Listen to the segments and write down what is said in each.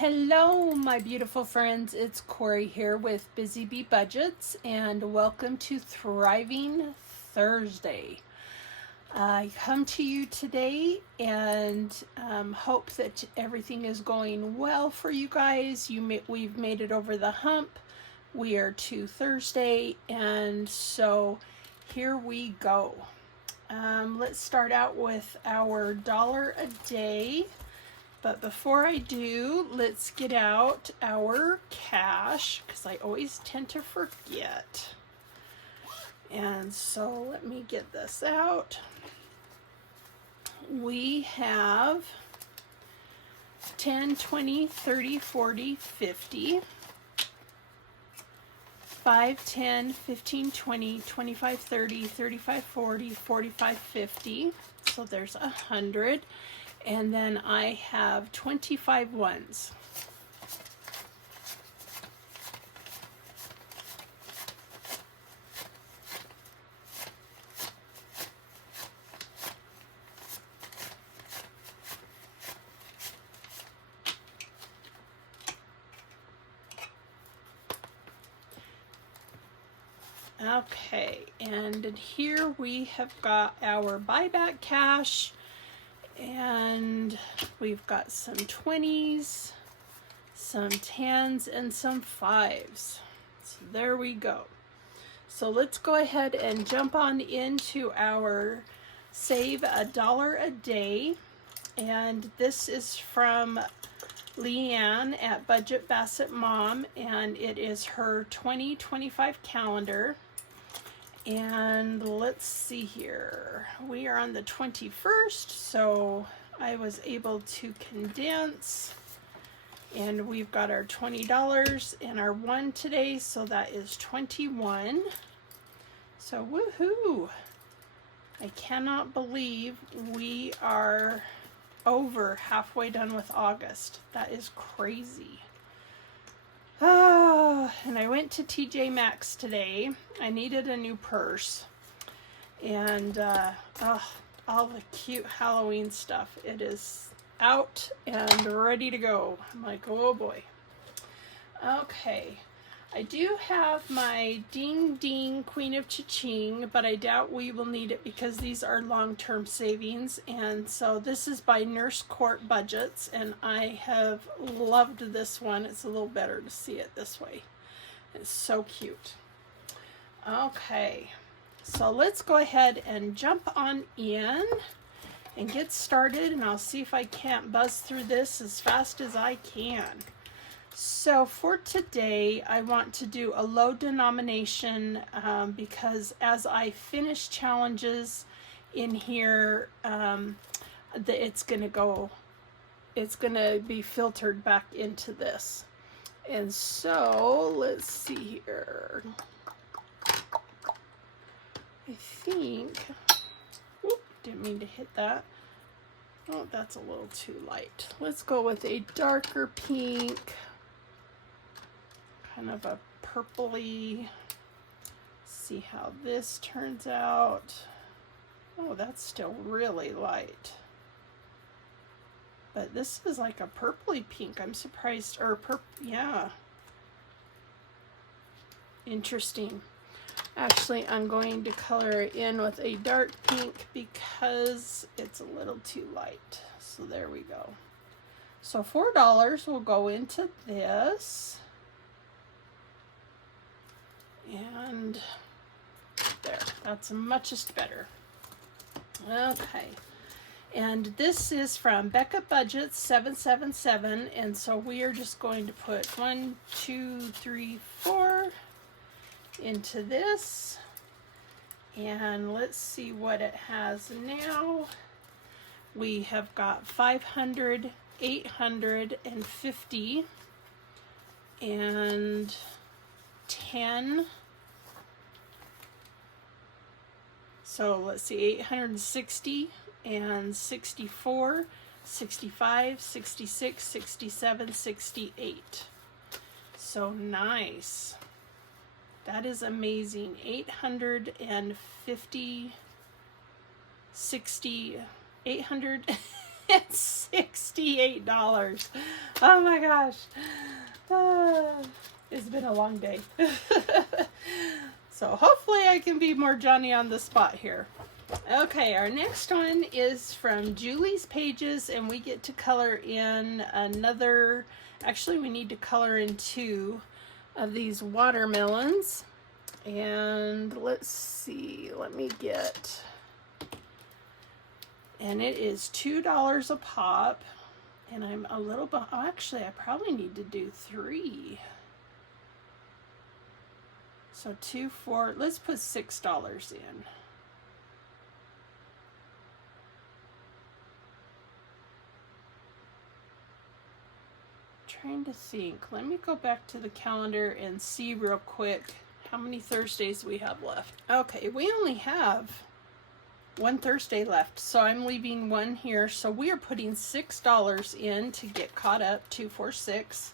Hello, my beautiful friends. It's Corey here with BusyBeeBudgets, and welcome to Thriving Thursday. I come to you today and hope that everything is going well for you guys. We've made it over the hump. We are to Thursday, and so here we go. Let's start out with our $1 a day. But before I do, let's get out our cash, because I always tend to forget. And so let me get this out. We have 10, 20, 30, 40, 50, 5, 10, 15, 20, 25, 30, 35, 40, 45, 50. So there's 100. And then I have 25 ones. Okay, and here we have got our buyback cash. And we've got some 20s, some 10s, and some 5s. So there we go. So let's go ahead and jump on into our Save $1 a Day. And this is from Leanne at Budget Bassett Mom, and it is her 2025 calendar. And let's see here, we are on the 21st, so I was able to condense, and we've got our $20 and our 1 today, so that is 21. So woohoo! I cannot believe we are over halfway done with August. That is crazy. Oh, and I went to TJ Maxx today. I needed a new purse. And all the cute Halloween stuff. It is out and ready to go. I'm like, oh boy. Okay. I do have my Ding Ding Queen of Cha-Ching, but I doubt we will need it because these are long-term savings. And so this is by Nurse Court Budgets, and I have loved this one. It's a little better to see it this way. It's so cute. Okay, so let's go ahead and jump on in and get started, and I'll see if I can't buzz through this as fast as I can. So for today, I want to do a low denomination because as I finish challenges in here, it's going to be filtered back into this. And so let's see here. I think, whoop, didn't mean to hit that. Oh, that's a little too light. Let's go with a darker pink. Kind of a purpley. See how this turns out. Oh, that's still really light. But this is like a purpley pink. I'm surprised, or yeah. Interesting. Actually, I'm going to color it in with a dark pink because it's a little too light. So there we go. So $4 will go into this. And there, that's muchest better. Okay, and this is from Becca Budgets 777, and so we are just going to put 1, 2, 3, 4 into this, and let's see what it has now. We have got 500, 850, and 10. So let's see, 860 and 64, 65, 66, 67, 68. So nice. That is amazing. 850, 60, $868. Oh my gosh. It's been a long day. So hopefully I can be more Johnny on the spot here. Okay, our next one is from Julie's Pages, and we get to color in another, actually we need to color in 2 of these watermelons. And let's see, let me get, and it is $2 a pop, and I'm a little bit, oh, actually I probably need to do 3. So 2, 4, let's put $6 in. Trying to think. Let me go back to the calendar and see real quick how many Thursdays we have left. Okay, we only have 1 Thursday left, so I'm leaving 1 here. So we are putting $6 in to get caught up, 2, 4, 6.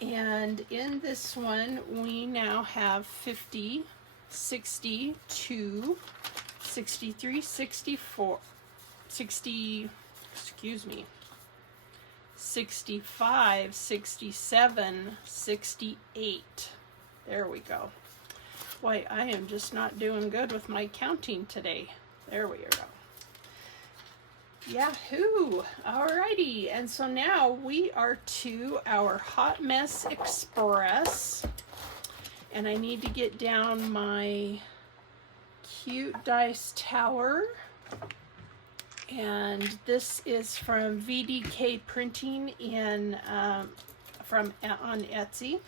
And in this one, we now have 50, 62, 63, 64, 60, excuse me, 65, 67, 68. There we go. Boy, I am just not doing good with my counting today. There we go. Yahoo! Alrighty, and so now we are to our Hot Mess Express, and I need to get down my cute dice tower, and this is from VDK Printing in on Etsy.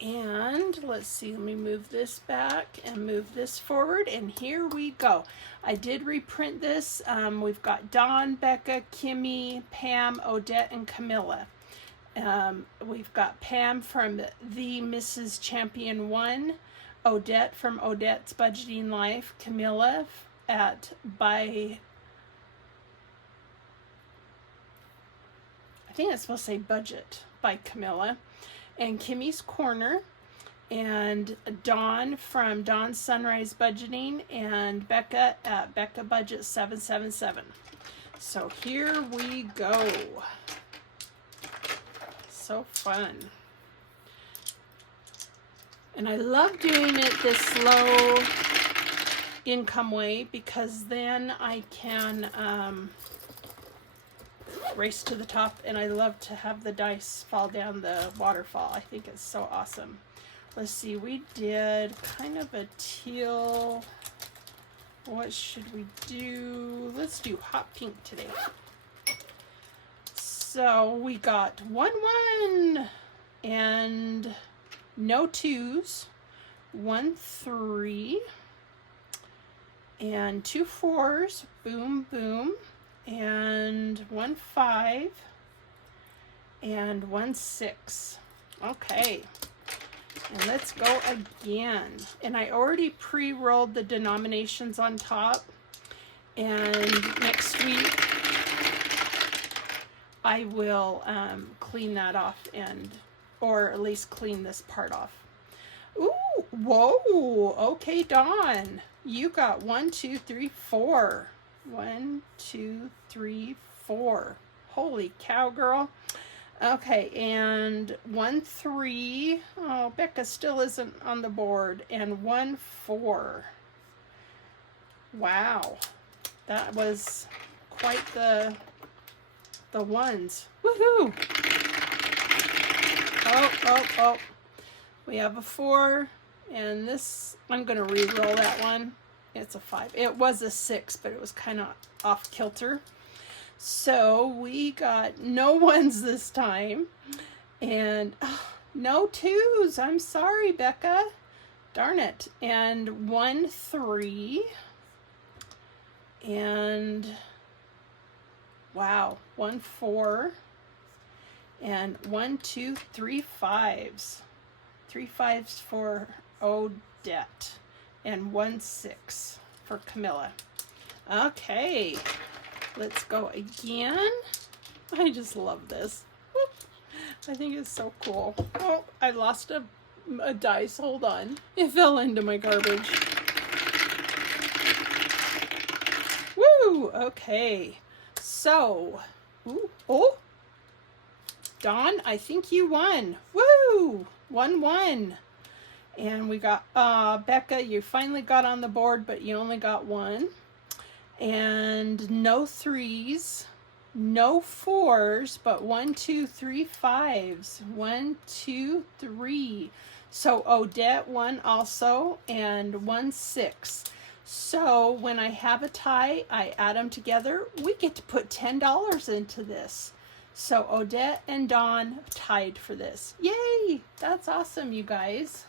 And let's see, let me move this back and move this forward, and here we go. I did reprint this. We've got Dawn, Becca, Kimmy, Pam, Odette, and Camilla. We've got Pam from The Mrs. Champion 1, Odette from Odette's Budgeting Life, Camilla at I think it's supposed to say Budget by Camilla, and Kimmy's Corner, and Dawn from Dawn's Sunrise Budgeting, and Becca at Becca Budget 777. So here we go. So fun. And I love doing it this low income way, because then I can race to the top, and I love to have the dice fall down the waterfall. I think it's so awesome. Let's see, we did kind of a teal. What should we do? Let's do hot pink today. So we got 1 1 and no 2s, 1 3 and 2 4s, boom boom, and 1 5 and 1 6. Okay, and let's go again. And I already pre-rolled the denominations on top, and next week I will clean that off, and or at least clean this part off. Ooh, whoa, okay, Dawn, you got 1 2 3 4. 1 2 3 4. Holy cow, girl. Okay, and 1 3. Oh, Becca still isn't on the board. And 1 4. Wow, that was quite the ones. Woohoo! Oh. We have a 4, and this, I'm gonna re-roll that one. It's a 5. It was a 6, but it was kind of off kilter. So we got no 1s this time, and no 2s. I'm sorry, Becca. Darn it. And 1 3, and wow, 1 4, and 1 2 3 5s. 3 5s for Odette, and 1 6 for Camilla. Okay, let's go again. I just love this. Whoop. I think it's so cool. Oh, I lost a dice. Hold on. It fell into my garbage. Woo! Okay. So, ooh, oh, Dawn, I think you won. Woo! 1-1. And we got, Becca, you finally got on the board, but you only got 1. And no 3s, no 4s, but 1, 2, 3 5s. 1, 2, 3. So Odette won also, and 1 6. So when I have a tie, I add them together. We get to put $10 into this. So Odette and Dawn tied for this. Yay! That's awesome, you guys.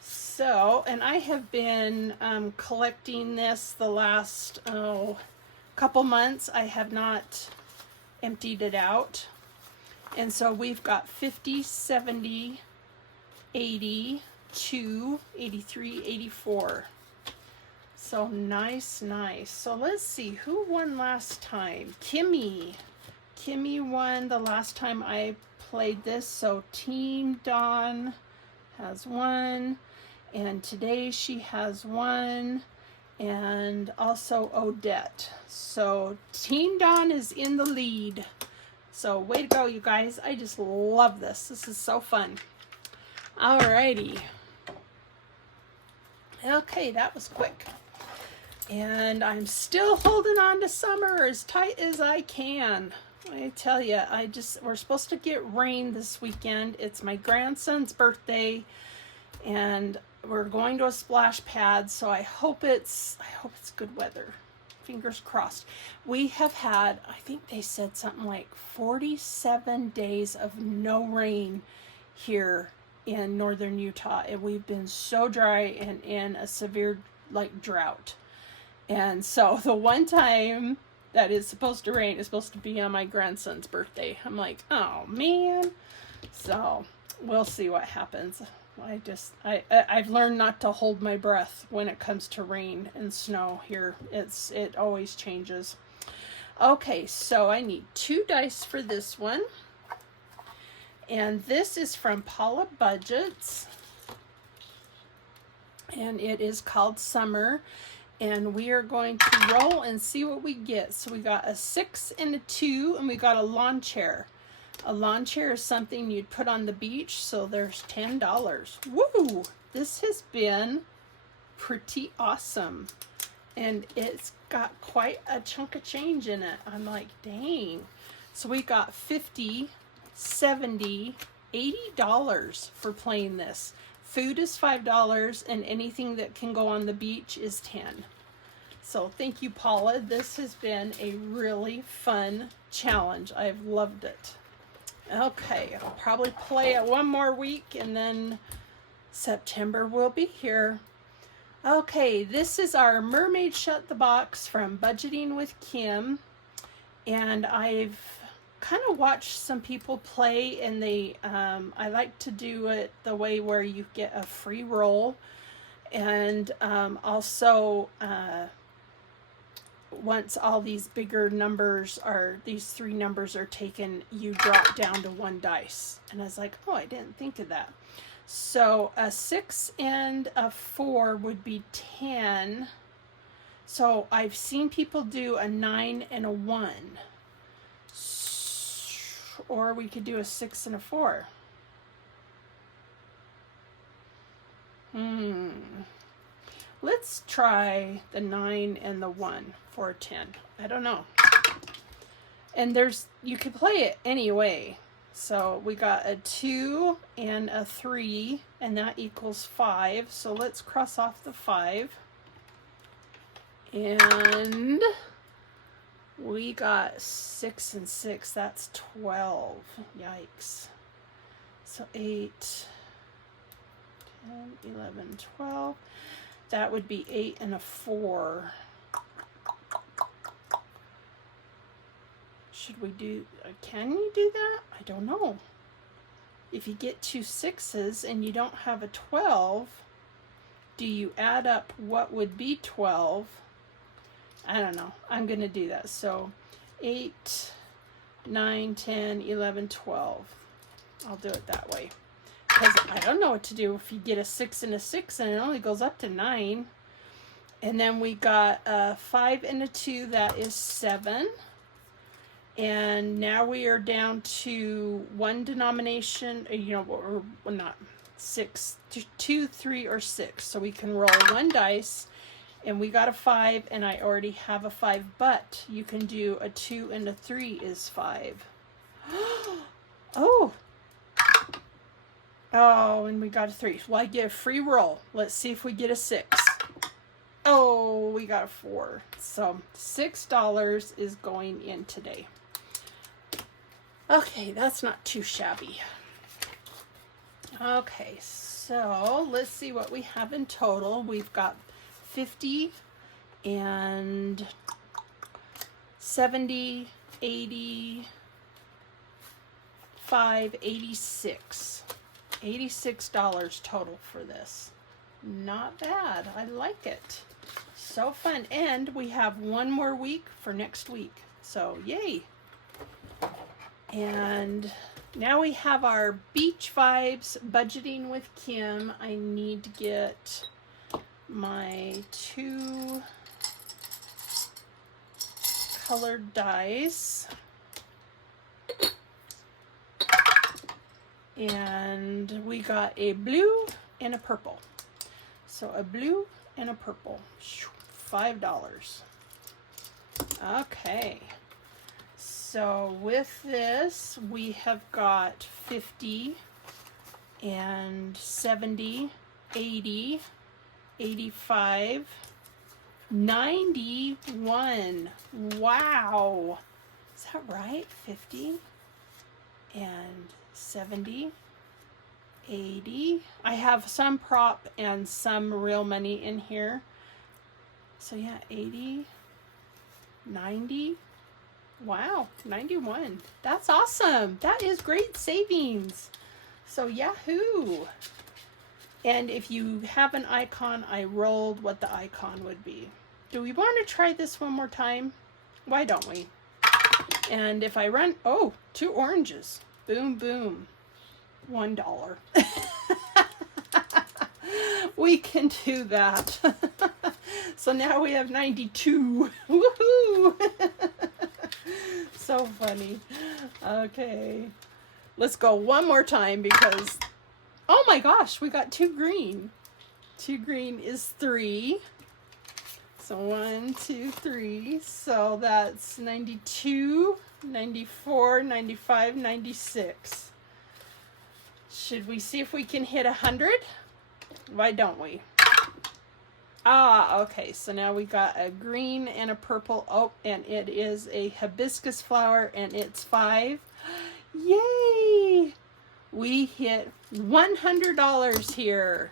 So, and I have been collecting this the last couple months. I have not emptied it out. And so we've got 50, 70, 80, 2, 83, 84. So nice, nice. So let's see, who won last time? Kimmy. Kimmy won the last time I played this. So Team Dawn has 1. And today she has 1. And also Odette. So Team Dawn is in the lead. So way to go, you guys. I just love this. This is so fun. Alrighty. Okay, that was quick. And I'm still holding on to summer as tight as I can. I tell you, we're supposed to get rain this weekend. It's my grandson's birthday, and we're going to a splash pad, so I hope it's good weather. Fingers crossed. We have had, I think they said something like 47 days of no rain here in northern Utah, and we've been so dry and in a severe drought. And so the one time that is supposed to rain is supposed to be on my grandson's birthday. I'm like, oh man. So we'll see what happens. I've learned not to hold my breath when it comes to rain and snow here. It always changes. Okay, so I need 2 dice for this one. And this is from BusyBeeBudgets. And it is called Summer. And we are going to roll and see what we get. So we got a 6 and a 2, and we got a lawn chair. A lawn chair is something you'd put on the beach, so there's $10. Woo! This has been pretty awesome. And it's got quite a chunk of change in it. I'm like, dang. So we got 50, 70, $80 for playing this. Food is $5, and anything that can go on the beach is $10. So thank you, Paula. This has been a really fun challenge. I've loved it. Okay, I'll probably play it one more week, and then September will be here. Okay, this is our Mermaid Shut the Box from Budgeting with Kim, and I've kind of watched some people play, and I like to do it the way where you get a free roll, and also once all these bigger numbers these 3 numbers are taken, you drop down to 1 dice. And I was like, oh, I didn't think of that. So a 6 and a 4 would be 10. So I've seen people do a 9 and a 1. Or we could do a 6 and a 4. Let's try the 9 and the 1 for a 10. I don't know. And you could play it anyway. So we got a 2 and a 3, and that equals 5. So let's cross off the 5. And we got 6 and 6. That's 12. Yikes. So 8, 10, 11, 12. That would be 8 and a 4. Should we do, can you do that? I don't know. If you get 2 6s and you don't have a 12, do you add up what would be 12? I don't know. I'm going to do that. So 8, 9, 10, 11, 12. I'll do it that way. Because I don't know what to do if you get a 6 and a 6 and it only goes up to 9. And then we got a 5 and a 2, that is 7. And now we are down to one denomination, you know, or not six, two, three, or six. So we can roll one dice, and we got a 5, and I already have a 5, but you can do a 2 and a 3 is 5. Oh. Oh, and we got a 3. Well, I get a free roll. Let's see if we get a 6. Oh, we got a 4. So $6 is going in today. Okay, that's not too shabby. Okay, so let's see what we have in total. We've got 50 and 70, 80, 5, 86. $86 total for this. Not bad. I like it. So fun. And we have one more week for next week. So yay. And now we have our Beach Vibes Budgeting with Kim. I need to get my 2 colored dice. And we got a blue and a purple. So a blue and a purple. $5. Okay. So with this, we have got 50 and 70, 80, 85, 91. Wow. Is that right? 50 and 70, 80. I have some prop and some real money in here. So yeah, 80, 90. Wow, 91. That's awesome. That is great savings. So yahoo. And if you have an icon, I rolled what the icon would be. Do we want to try this one more time? Why don't we? And if I run, oh, 2 oranges. Boom, boom. $1. We can do that. So now we have 92. Woohoo! So funny. Okay. Let's go one more time because, oh my gosh, we got 2 green. 2 green is 3. So 1, 2, 3. So that's 92, 94, 95, 96. Should we see if we can hit 100? Why don't we? Ah, okay. So now we got a green and a purple. Oh, and it is a hibiscus flower, and it's 5. Yay! We hit $100 here.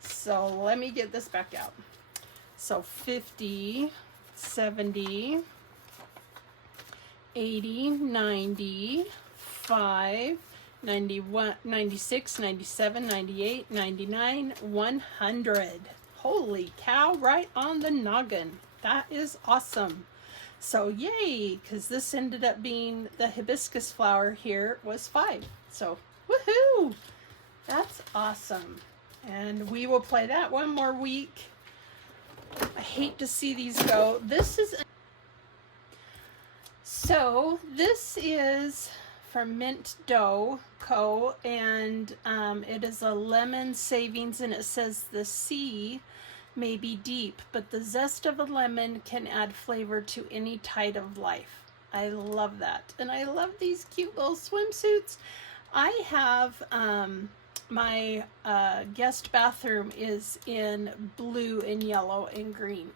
So let me get this back out. So 50, 70, 80, 90, 5, 91, 96, 97, 98, 99, 100. Holy cow, right on the noggin. That is awesome. So yay, because this ended up being the hibiscus flower here was 5. So woohoo! That's awesome. And we will play that one more week. I hate to see these go. This is from Mint Dough Co. And it is a lemon savings, and it says the sea may be deep, but the zest of a lemon can add flavor to any tide of life. I love that. And I love these cute little swimsuits. I have my guest bathroom is in blue and yellow and green.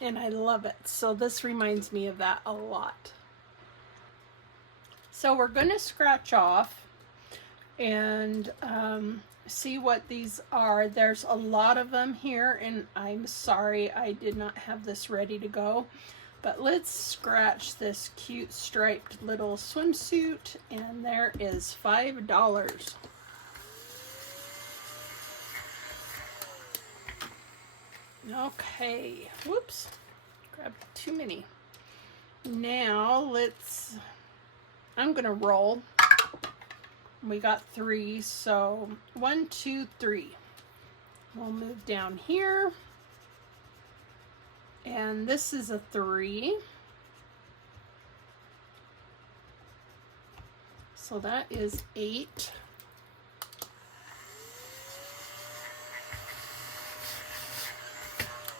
And I love it. So this reminds me of that a lot. So we're going to scratch off and see what these are. There's a lot of them here, and I'm sorry I did not have this ready to go. But let's scratch this cute striped little swimsuit, and there is $5. Okay, whoops, grabbed too many. Now I'm gonna roll. We got 3, so 1, 2, 3. We'll move down here. And this is a 3. So that is 8.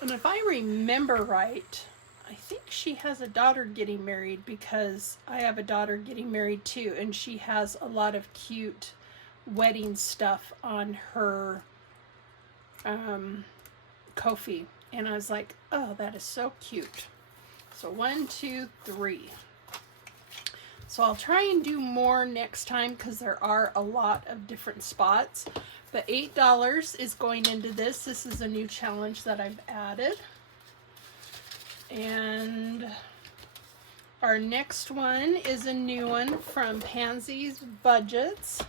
And if I remember right, I think she has a daughter getting married, because I have a daughter getting married too, and she has a lot of cute wedding stuff on her Ko-fi. And I was like, oh, that is so cute. So 1, 2, 3. So I'll try and do more next time, because there are a lot of different spots. But $8 is going into this. This is a new challenge that I've added. And our next one is a new one from BusyBeeBudgets.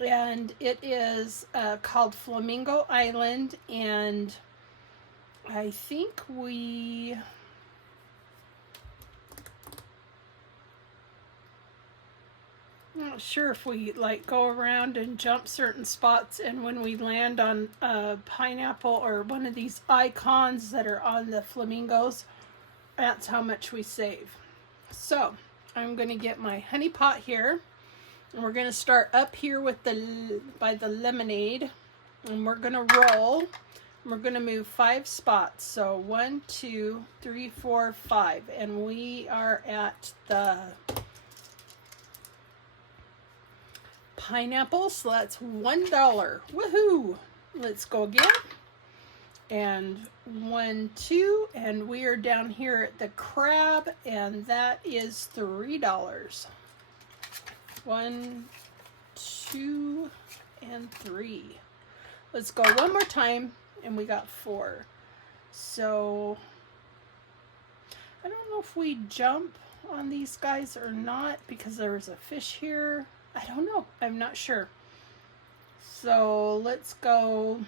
And it is called Flamingo Island. And I think I'm not sure if we like go around and jump certain spots, and when we land on a pineapple or one of these icons that are on the flamingos, that's how much we save. So I'm going to get my honey pot here, and we're going to start up here with by the lemonade, and we're going to roll. We're going to move 5 spots. So 1, 2, 3, 4, 5, and we are at the pineapple, so that's $1. Woohoo! Let's go again. And 1, 2, and we are down here at the crab, and that is $3. 1, 2, and 3. Let's go one more time, and we got 4. So I don't know if we jump on these guys or not, because there was a fish here. I don't know. I'm not sure. So let's go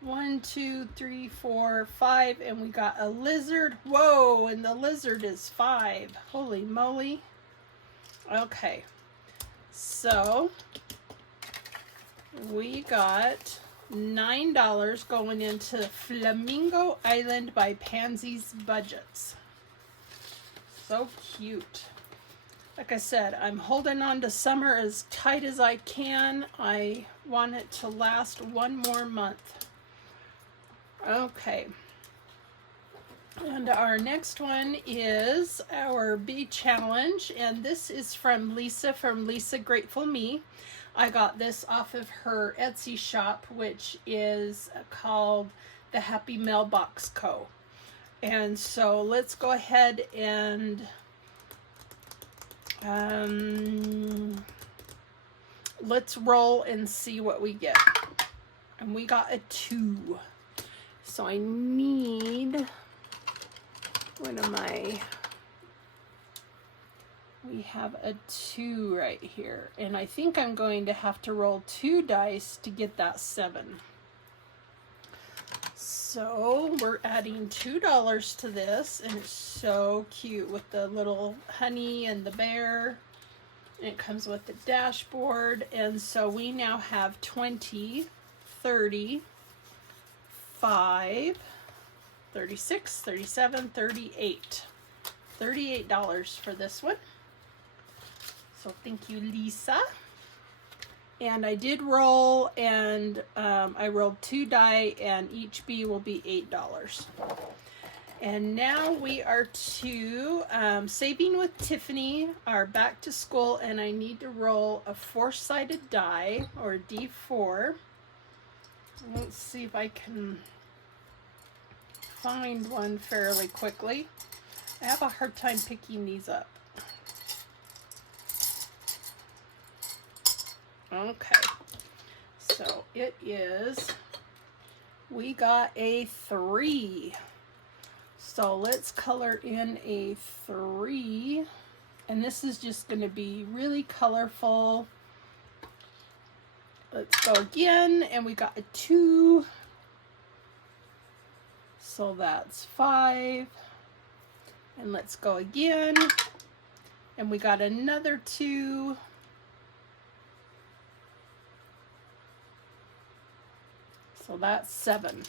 1, 2, 3, 4, 5, and we got a lizard. Whoa, and the lizard is 5. Holy moly. Okay. So we got $9 going into Flamingo Island by BusyBeeBudgets. So cute. Like I said, I'm holding on to summer as tight as I can. I want it to last one more month. Okay. And our next one is our bee challenge. And this is from Lisa, from Lisa Grateful Me. I got this off of her Etsy shop, which is called the Happy Mailbox Co. And so let's go ahead and let's roll and see what we get. And we got a 2. So I need, what am I? We have a 2 right here. And I think I'm going to have to roll 2 dice to get that 7. So we're adding $2 to this, and it's so cute with the little honey and the bear. And it comes with the dashboard, and so we now have 20, 30, 5, 36, 37, 38. $38 for this one. So thank you, Lisa. And I did roll, and I rolled 2 die, and each bee will be $8. And now we are to Saving with Tiffany, our back to school, and I need to roll a 4-sided die, or D4. Let's see if I can find one fairly quickly. I have a hard time picking these up. Okay, so it is, we got a 3. So let's color in a 3, and this is just going to be really colorful. Let's go again, and we got a 2. So that's 5. And let's go again, and we got another 2. So that's 7.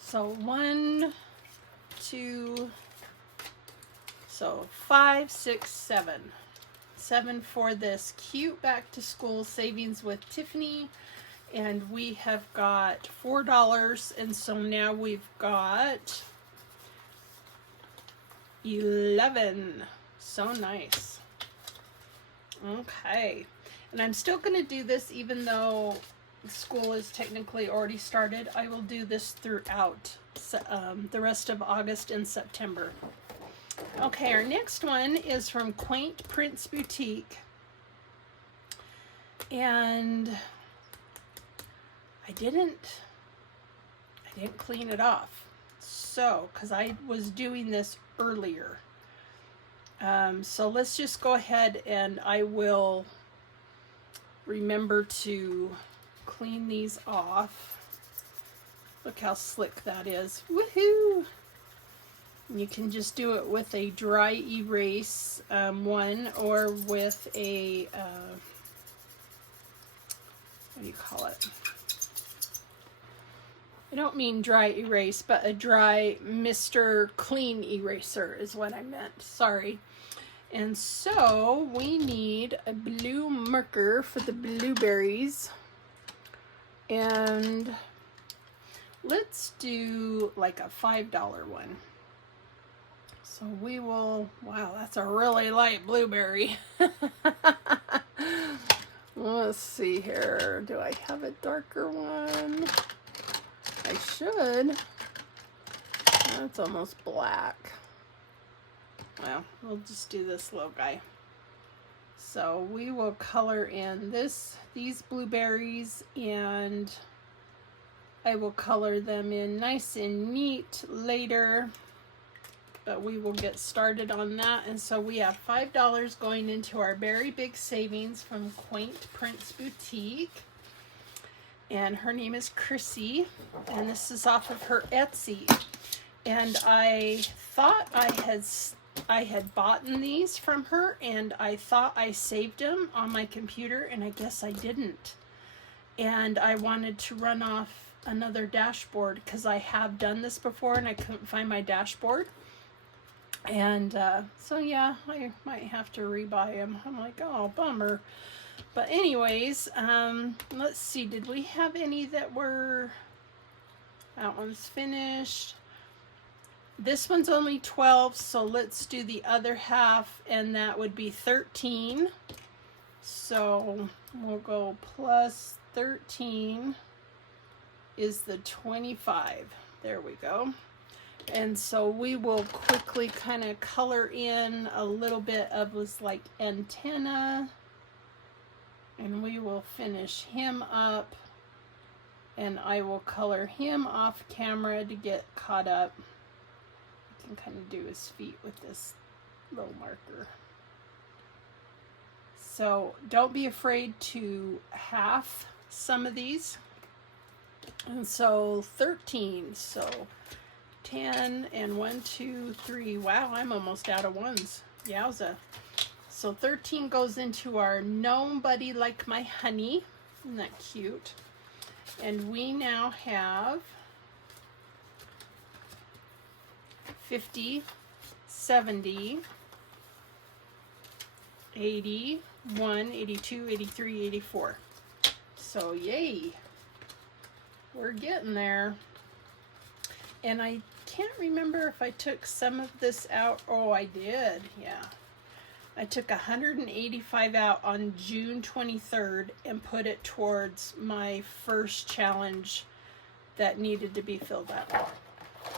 So 1, 2, So 5, 6, 7. 7 for this cute back to school savings with Tiffany. And we have got $4, and so now we've got 11. So nice. Okay, and I'm still going to do this even though school is technically already started. I will do this throughout the rest of August and September. Okay, our next one is from Quaint Prince Boutique, and I didn't clean it off, so because I was doing this earlier. So let's just go ahead and I will remember to clean these off. Look how slick that is. Woohoo! You can just do it with a dry erase one, or with a what do you call it? I don't mean dry erase, but a dry Mr. Clean eraser is what I meant. Sorry. And so we need a blue marker for the blueberries. And let's do like a $5 one. So we will, wow, that's a really light blueberry. Let's see here. Do I have a darker one? I should. That's almost black. Well, we'll just do this little guy. So we will color in these blueberries, and I will color them in nice and neat later. But we will get started on that. And so we have $5 going into our very big savings from Quaint Prince Boutique. And her name is Chrissy, and this is off of her Etsy. And I thought I had bought these from her, and I thought I saved them on my computer, and I guess I didn't. And I wanted to run off another dashboard because I have done this before and I couldn't find my dashboard. And so yeah, I might have to rebuy them. I'm like, oh, bummer. But anyways, let's see, did we have any that were, that one's finished. This one's only 12, so let's do the other half, and that would be 13. So we'll go plus 13 is the 25. There we go. And so we will quickly kind of color in a little bit of this like antenna, and we will finish him up, and I will color him off camera to get caught up. I can kind of do his feet with this little marker. So don't be afraid to half some of these. And so 13, so 10 and 1, 2, 3. Wow, I'm almost out of ones. Yowza. So 13 goes into our Nobody Like My Honey. Isn't that cute? And we now have 50, 70, 81, 82, 83, 84. So yay. We're getting there. And I can't remember if I took some of this out. Oh, I did. Yeah. I took 185 out on June 23rd and put it towards my first challenge that needed to be filled out.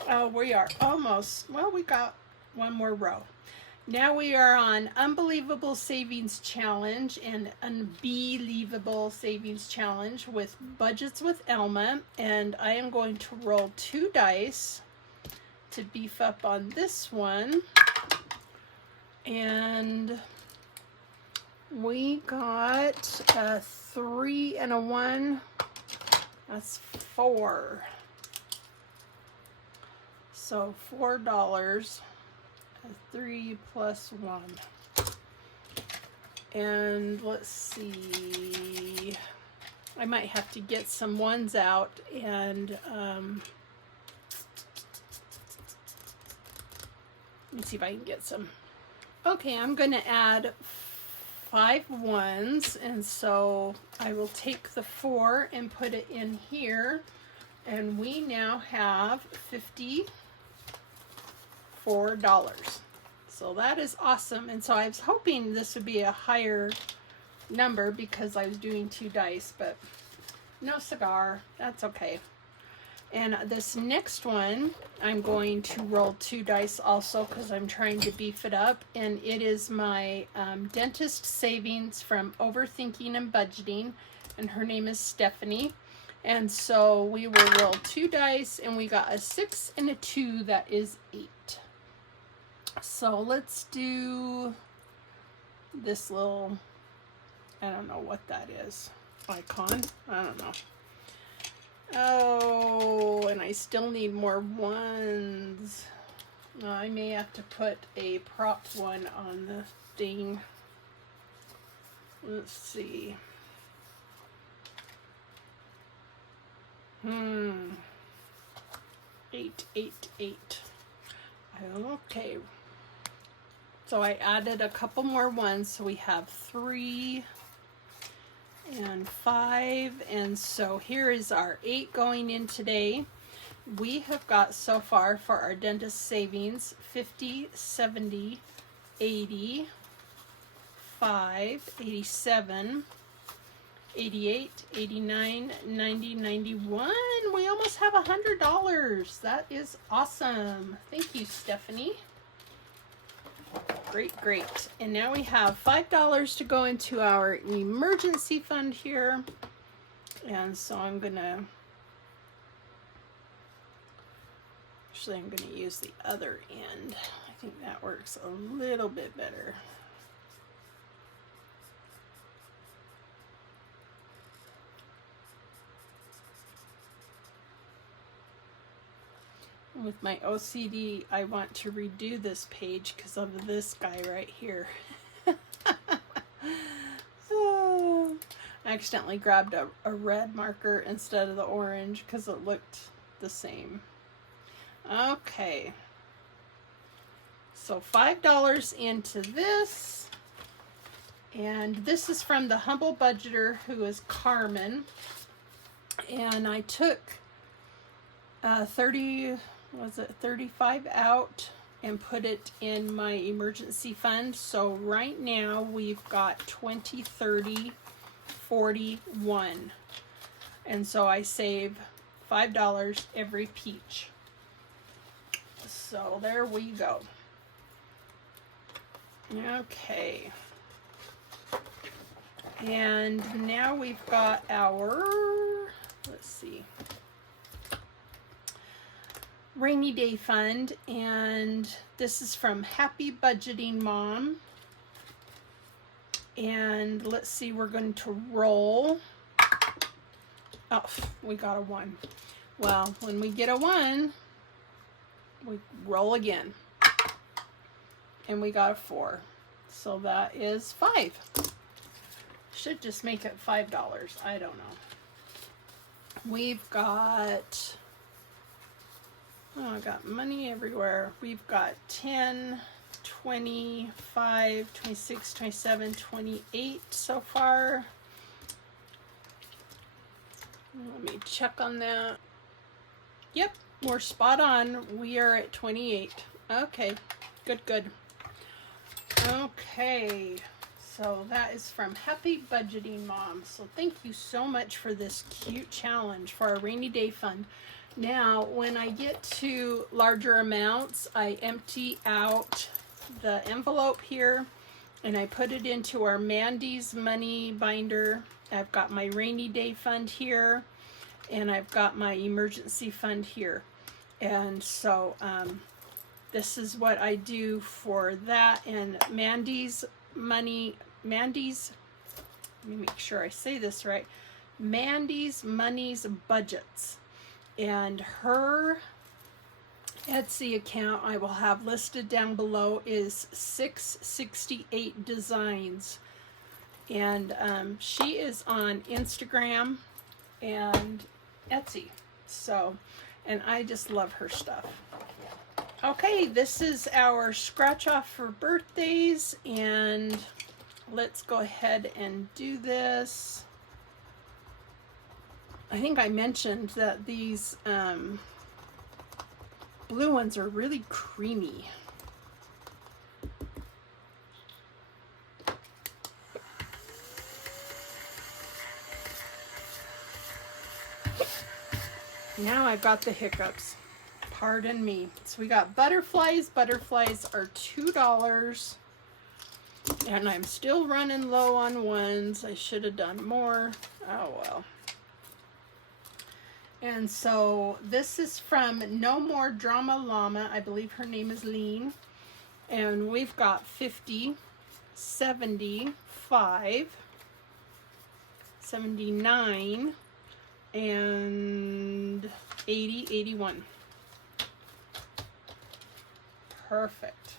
Oh, we are almost, well, we got one more row. Now we are on Unbelievable Savings Challenge and Unbelievable Savings Challenge with Budgets with Elma. And I am going to roll 2 dice to beef up on this one. And we got a 3 and a 1. That's 4. So $4. 3 plus 1. And let's see, I might have to get some ones out, and let me see if I can get some. Okay, I'm going to add 5 ones, and so I will take the 4 and put it in here, and we now have $54. So that is awesome. And so I was hoping this would be a higher number because I was doing 2 dice, but no cigar. That's okay. And this next one, I'm going to roll 2 dice also because I'm trying to beef it up. And it is my dentist savings from Overthinking and Budgeting. And her name is Stephanie. And so we will roll 2 dice, and we got a 6 and a 2. That is 8. So let's do this little, I don't know what that is, icon. I don't know. Oh, and I still need more ones. I may have to put a prop one on the thing. Let's see. 8, 8, 8. Okay. So I added a couple more ones, so we have 3 and 5, and so here is our 8 going in today. We have got so far for our dentist savings 50, 70, 80, 5, 87, 88, 89, 90, 91. We almost have $100. That is awesome. Thank you, Stephanie. Great, great. And now we have $5 to go into our emergency fund here. And so I'm gonna use the other end. I think that works a little bit better. With my OCD, I want to redo this page because of this guy right here. Oh, I accidentally grabbed a red marker instead of the orange because it looked the same. Okay. So $5 into this. And this is from the Humble Budgeter, who is Carmen. And I took 35 out and put it in my emergency fund. So right now we've got 20, 30, 41. And so I save $5 every peach. So there we go. Okay. And now we've got our, let's see, rainy day fund, and this is from Happy Budgeting Mom. And let's see, we're going to roll. Oh, we got a 1. Well, when we get a 1, we roll again. And we got a 4. So that is 5. Should just make it $5. I don't know. We've got, oh, I got money everywhere. We've got 10, 25, 26, 27, 28 so far. Let me check on that. Yep, we're spot on. We are at 28. Okay, good, good. Okay, so that is from Happy Budgeting Mom. So thank you so much for this cute challenge for our rainy day fund. Now, when I get to larger amounts, I empty out the envelope here and I put it into our Mandy's money binder. I've got my rainy day fund here and I've got my emergency fund here. And so this is what I do for that. And Mandy's money, Mandy's, let me make sure I say this right, Mandy's Money's Budgets. And her Etsy account I will have listed down below is 668 Designs. And she is on Instagram and Etsy. So, and I just love her stuff. Okay, this is our scratch off for birthdays, and let's go ahead and do this. I think I mentioned that these blue ones are really creamy. Now I've got the hiccups. Pardon me. So we got butterflies. Butterflies are $2. And I'm still running low on ones. I should have done more. Oh well. And so this is from No More Drama Llama. I believe her name is Lean. And we've got 50, 75, 79, and 80, 81. Perfect.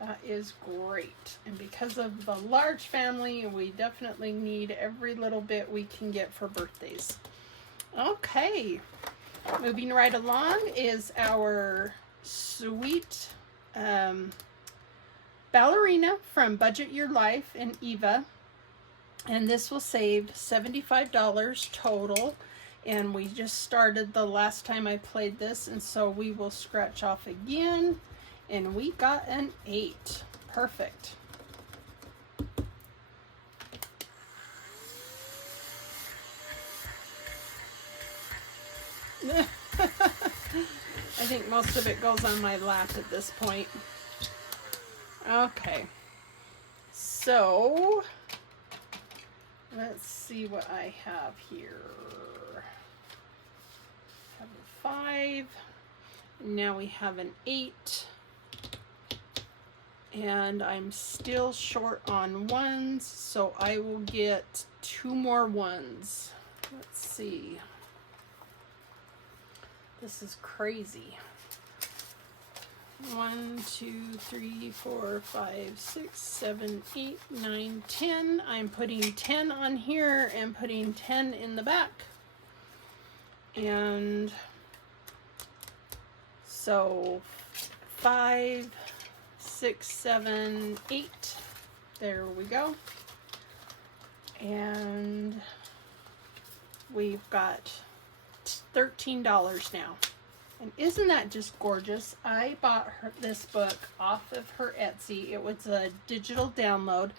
That is great. And because of the large family, we definitely need every little bit we can get for birthdays. Okay. Moving right along is our sweet ballerina from Budget Your Life in Eva. And this will save $75 total. And we just started the last time I played this, and so we will scratch off again. And we got an 8. Perfect. I think most of it goes on my lap at this point. Okay. So, let's see what I have here. I have a 5. Now we have an 8. And I'm still short on ones, so I will get 2 more ones. Let's see. This is crazy. 1, 2, 3, 4, 5, 6, 7, 8, 9, 10. I'm putting 10 on here and putting 10 in the back. And so 5, 6, 7, 8. There we go. And we've got $13 now. And isn't that just gorgeous? I bought this book off of her Etsy. It was a digital download,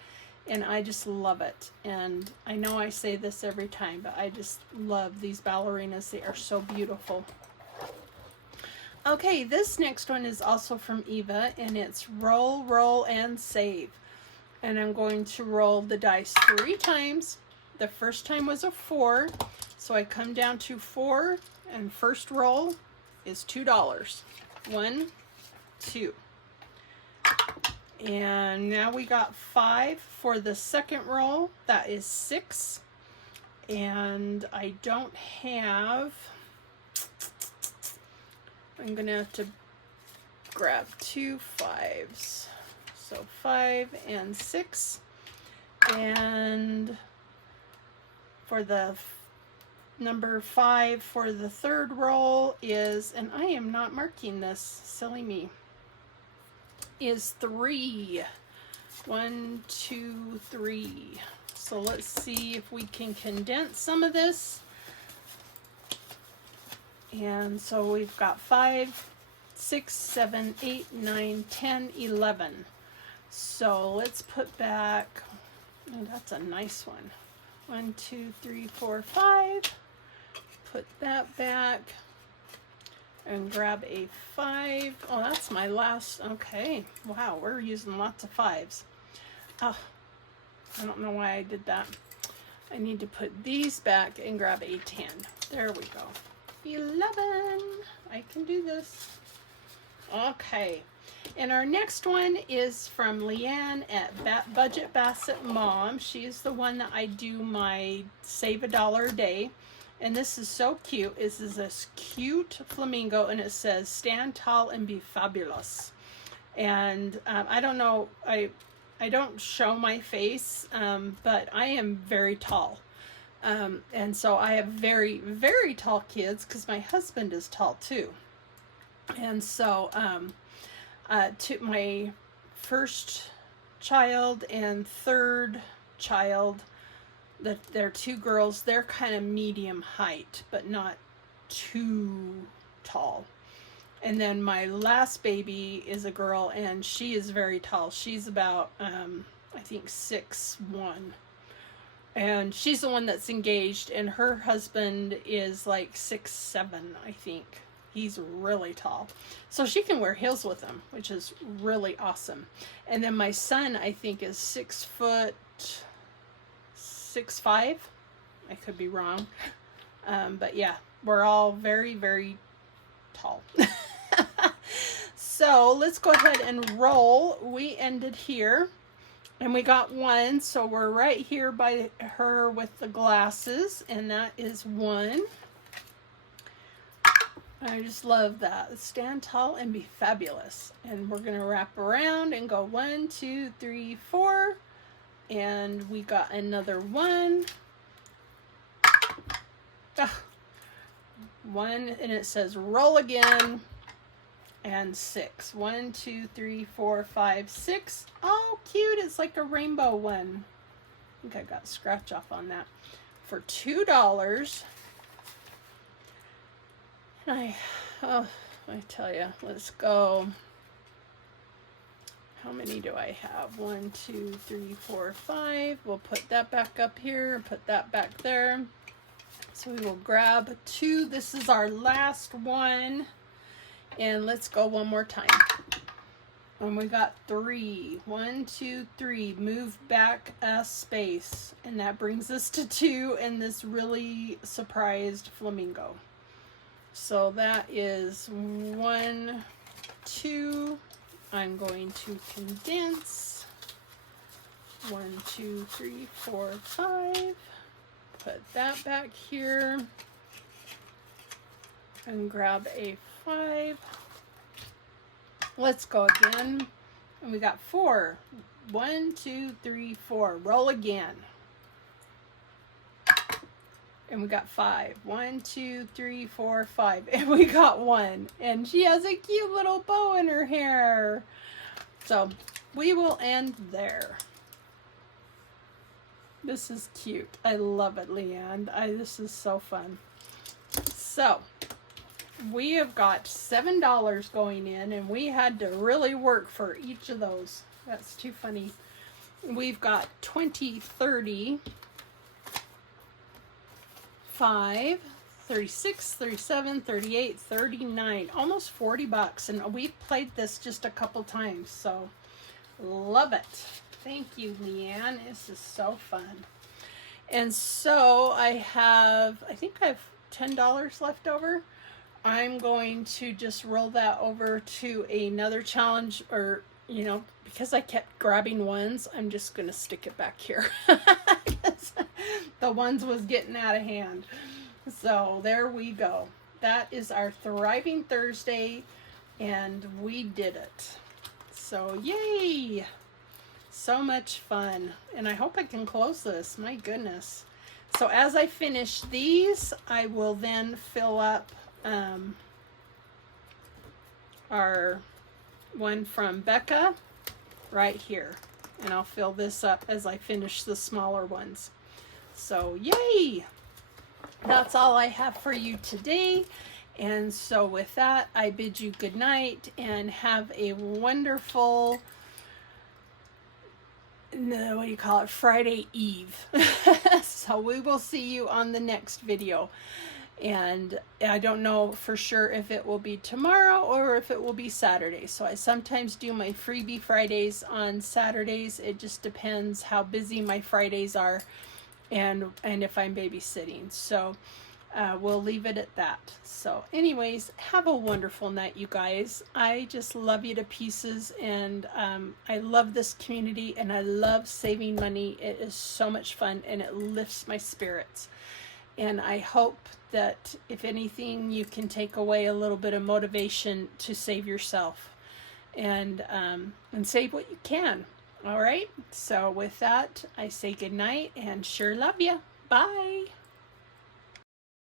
and I just love it. And I know I say this every time, but I just love these ballerinas. They are so beautiful. Okay, this next one is also from Eva, and it's Roll, Roll, and Save. And I'm going to roll the dice 3 times. The first time was a 4, so I come down to 4, and first roll is $2. 1, 2. And now we got 5 for the second roll. That is 6. And I don't have... I'm going to have to grab 2 5s. So 5 and 6. And for the number 5 for the third roll is, and I am not marking this, silly me, is 3. 1, 2, 3. So let's see if we can condense some of this. And so we've got 5, 6, 7, 8, 9, 10, 11. So let's put back, oh, that's a nice one. 1, 2, 3, 4, 5. Put that back and grab a 5. Oh, that's my last. Okay. Wow, we're using lots of 5s. Oh, I don't know why I did that. I need to put these back and grab a 10. There we go. 11. I can do this. Okay. And our next one is from Leanne at Budget Basset Mom. She's the one that I do my Save $1 a Day. And this is so cute. This is this cute flamingo, and it says, "Stand tall and be fabulous." And I don't know, I don't show my face, but I am very tall. And so I have very, very tall kids because my husband is tall too. And so to my first child and third child, they're two girls. They're kind of medium height, but not too tall. And then my last baby is a girl, and she is very tall. She's about, I think 6'1". And she's the one that's engaged, and her husband is like 6'7", I think. He's really tall. So she can wear heels with him, which is really awesome. And then my son, I think, is 6'6", 6'5". I could be wrong. But yeah, we're all very, very tall. So let's go ahead and roll. We ended here. And we got one, so we're right here by her with the glasses, and that is one. I just love that. Stand tall and be fabulous. And we're going to wrap around and go 1, 2, 3, 4. And we got another one. One, and it says roll again. And 6. 1, 2, 3, 4, 5, 6. Oh, cute. It's like a rainbow one. I think I got a scratch off on that. For $2. And I tell you, let's go. How many do I have? 1, 2, 3, 4, 5. We'll put that back up here, put that back there. So we will grab 2. This is our last one. And let's go one more time. And we got 3. 1, 2, 3. Move back a space. And that brings us to 2 and this really surprised flamingo. So that is 1, 2. I'm going to condense. 1, 2, 3, 4, 5. Put that back here. And grab a 5. Let's go again. And we got 4. 1, 2, 3, 4. Roll again. And we got 5. 1, 2, 3, 4, 5. And we got 1. And she has a cute little bow in her hair. So we will end there. This is cute. I love it, Leanne. This is so fun. So we have got $7 going in, and we had to really work for each of those. That's too funny. We've got 20, 30, 5, 36, 37, 38, 39, almost $40. And we've played this just a couple times, so love it. Thank you, Leanne. This is so fun. And so I think I have $10 left over. I'm going to just roll that over to another challenge, or, you know, because I kept grabbing ones, I'm just going to stick it back here. The ones was getting out of hand. So there we go. That is our Thriving Thursday, and we did it. So yay! So much fun. And I hope I can close this. My goodness. So as I finish these, I will then fill up our one from Becca right here, and I'll fill this up as I finish the smaller ones. So yay, that's all I have for you today. And so with that, I bid you good night and have a wonderful, what do you call it, Friday Eve. So we will see you on the next video. And I don't know for sure if it will be tomorrow or if it will be Saturday. So I sometimes do my freebie Fridays on Saturdays. It just depends how busy my Fridays are and if I'm babysitting. So we'll leave it at that. So anyways, have a wonderful night, you guys. I just love you to pieces, and I love this community, and I love saving money. It is so much fun, and it lifts my spirits. And I hope that if anything, you can take away a little bit of motivation to save yourself and save what you can. All right. So with that, I say good night and sure love you. Bye.